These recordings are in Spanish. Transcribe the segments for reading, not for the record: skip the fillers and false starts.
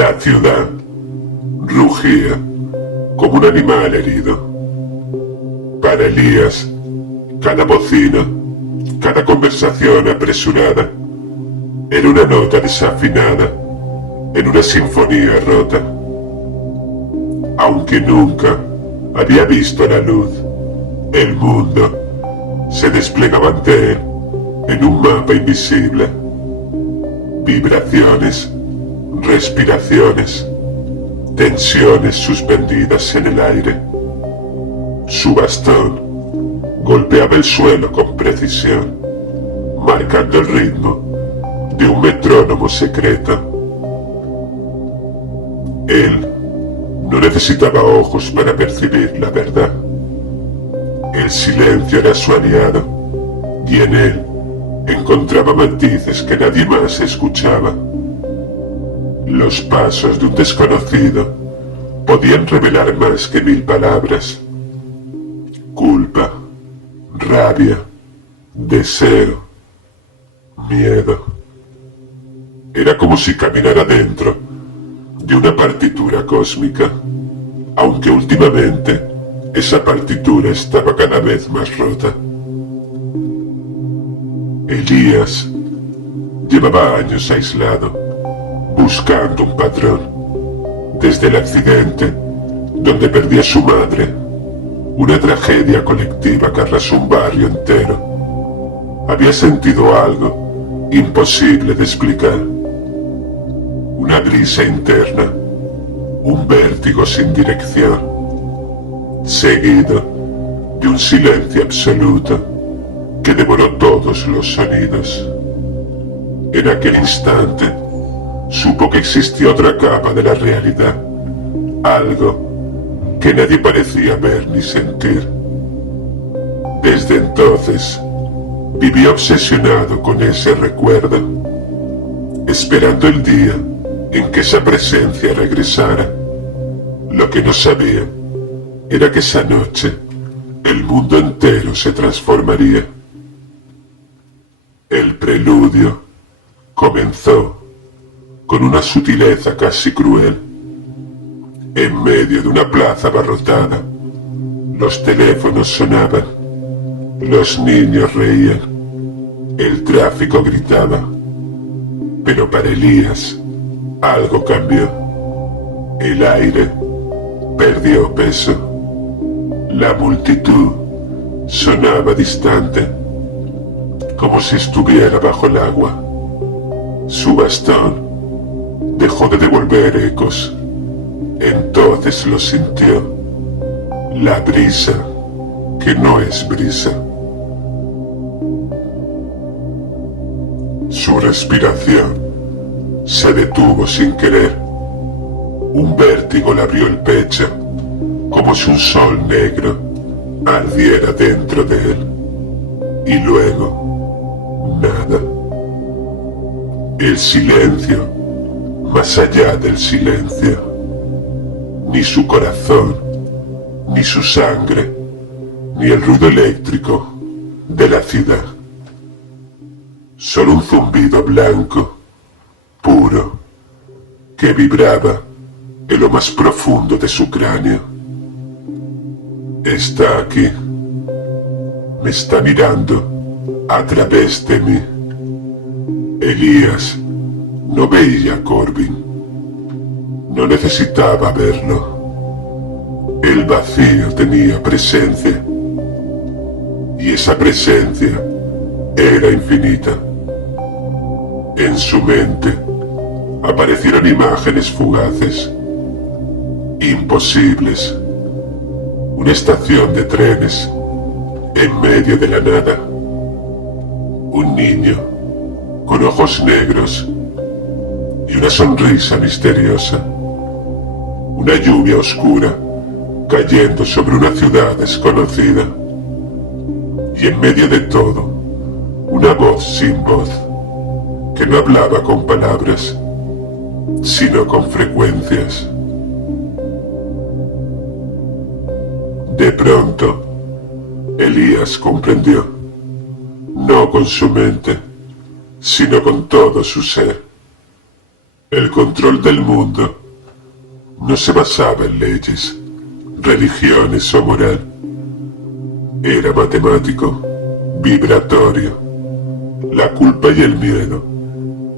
La ciudad rugía como un animal herido. Para Elías, cada bocina, cada conversación apresurada, era una nota desafinada en una sinfonía rota. Aunque nunca había visto la luz, el mundo se desplegaba ante él en un mapa invisible. Vibraciones, respiraciones, tensiones suspendidas en el aire. Su bastón golpeaba el suelo con precisión, marcando el ritmo de un metrónomo secreto. Él no necesitaba ojos para percibir la verdad. El silencio era su aliado, y en él encontraba matices que nadie más escuchaba. Los pasos de un desconocido podían revelar más que 1000 palabras. Culpa, rabia, deseo, miedo. Era como si caminara dentro de una partitura cósmica, aunque últimamente esa partitura estaba cada vez más rota. Elías llevaba años aislado, buscando un patrón. Desde el accidente, donde perdió a su madre, una tragedia colectiva que arrasó un barrio entero, había sentido algo imposible de explicar. Una brisa interna, un vértigo sin dirección, seguido de un silencio absoluto que devoró todos los sonidos. En aquel instante, supo que existía otra capa de la realidad, algo que nadie parecía ver ni sentir. Desde entonces, vivía obsesionado con ese recuerdo, esperando el día en que esa presencia regresara. Lo que no sabía era que esa noche el mundo entero se transformaría. El preludio comenzó con una sutileza casi cruel. En medio de una plaza abarrotada, los teléfonos sonaban, los niños reían, el tráfico gritaba. Pero para Elías, algo cambió. El aire perdió peso. La multitud sonaba distante, como si estuviera bajo el agua. Su bastón dejó de devolver ecos. Entonces lo sintió. La brisa que no es brisa. Su respiración se detuvo sin querer. Un vértigo le abrió el pecho, como si un sol negro ardiera dentro de él. Y luego, nada. El silencio, más allá del silencio. Ni su corazón, ni su sangre, ni el ruido eléctrico de la ciudad. Solo un zumbido blanco, puro, que vibraba en lo más profundo de su cráneo. Está aquí. Me está mirando a través de mí. Elías no veía a Corbin. No necesitaba verlo. El vacío tenía presencia. Y esa presencia era infinita. En su mente aparecieron imágenes fugaces, imposibles. Una estación de trenes en medio de la nada. Un niño con ojos negros y una sonrisa misteriosa. Una lluvia oscura cayendo sobre una ciudad desconocida. Y en medio de todo, una voz sin voz, que no hablaba con palabras, sino con frecuencias. De pronto, Elías comprendió, no con su mente, sino con todo su ser. El control del mundo no se basaba en leyes, religiones o moral. Era matemático, vibratorio. La culpa y el miedo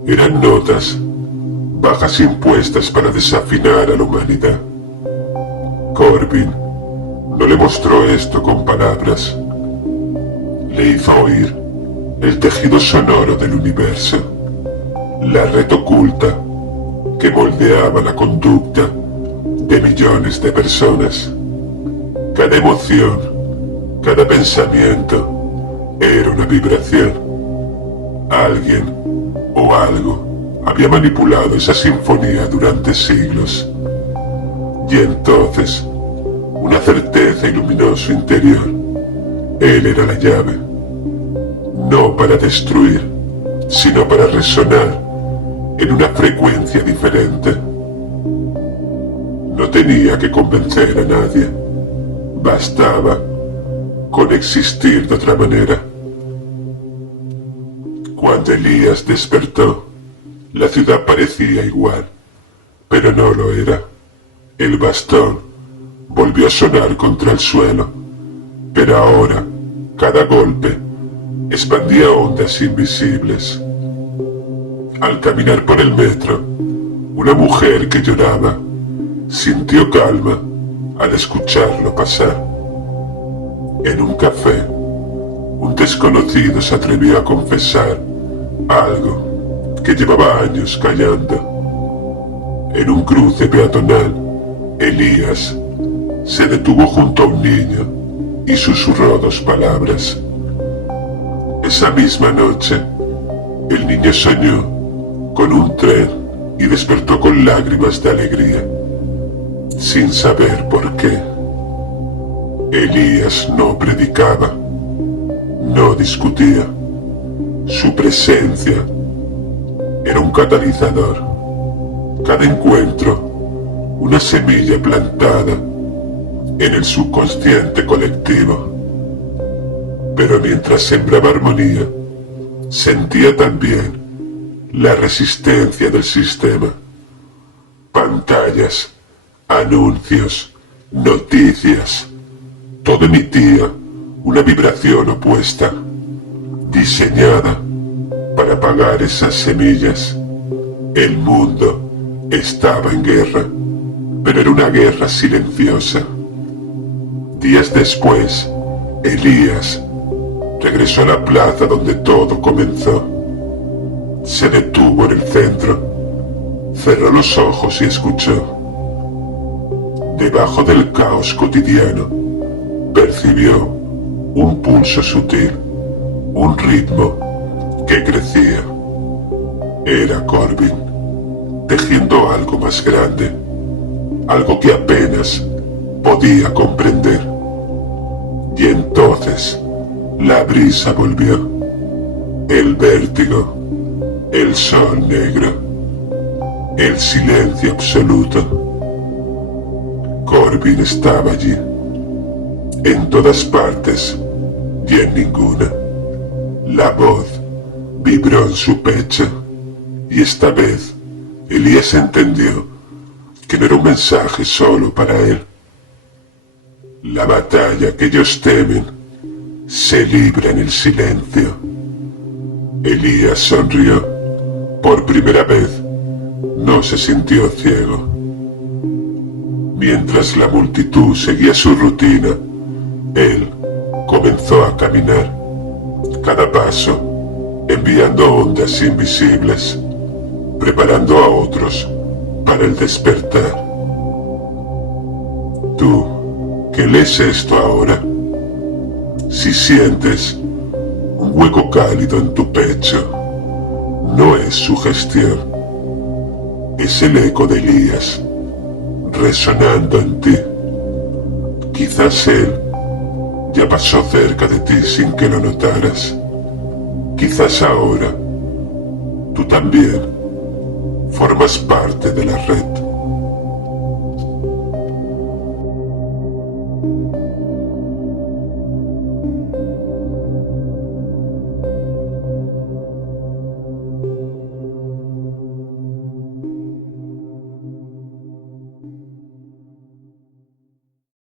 eran notas bajas impuestas para desafinar a la humanidad. Corbin no le mostró esto con palabras. Le hizo oír el tejido sonoro del universo, la red oculta que moldeaba la conducta de millones de personas. Cada emoción, cada pensamiento era una vibración. Alguien o algo había manipulado esa sinfonía durante siglos. Y entonces, una certeza iluminó su interior. Él era la llave, no para destruir, sino para resonar en una frecuencia diferente. No tenía que convencer a nadie, bastaba con existir de otra manera. Cuando Elías despertó, la ciudad parecía igual, pero no lo era. El bastón volvió a sonar contra el suelo, pero ahora cada golpe expandía ondas invisibles. Al caminar por el metro, una mujer que lloraba sintió calma al escucharlo pasar. En un café, un desconocido se atrevió a confesar algo que llevaba años callando. En un cruce peatonal, Elías se detuvo junto a un niño y susurró 2 palabras. Esa misma noche, el niño soñó con un tren y despertó con lágrimas de alegría, sin saber por qué. Elías no predicaba, no discutía. Su presencia era un catalizador. Cada encuentro, una semilla plantada en el subconsciente colectivo. Pero mientras sembraba armonía, sentía también la resistencia del sistema. Pantallas, anuncios, noticias, todo emitía una vibración opuesta, diseñada para apagar esas semillas. El mundo estaba en guerra, pero era una guerra silenciosa. Días después, Elías regresó a la plaza donde todo comenzó. Se detuvo en el centro, cerró los ojos y escuchó. Debajo del caos cotidiano, percibió un pulso sutil, un ritmo que crecía. Era Corbin, tejiendo algo más grande, algo que apenas podía comprender. Y entonces la brisa volvió, el vértigo, el sol negro, el silencio absoluto. Corbin estaba allí, en todas partes y en ninguna. La voz vibró en su pecho y esta vez Elías entendió que no era un mensaje solo para él. La batalla que ellos temen se libra en el silencio. Elías sonrió. Por primera vez no se sintió ciego. Mientras la multitud seguía su rutina, él comenzó a caminar, cada paso enviando ondas invisibles, preparando a otros para el despertar. Tú, que lees esto ahora, si sientes un hueco cálido en tu pecho, no es sugestión, es el eco de Elías resonando en ti. Quizás él ya pasó cerca de ti sin que lo notaras. Quizás ahora tú también formas parte de la red.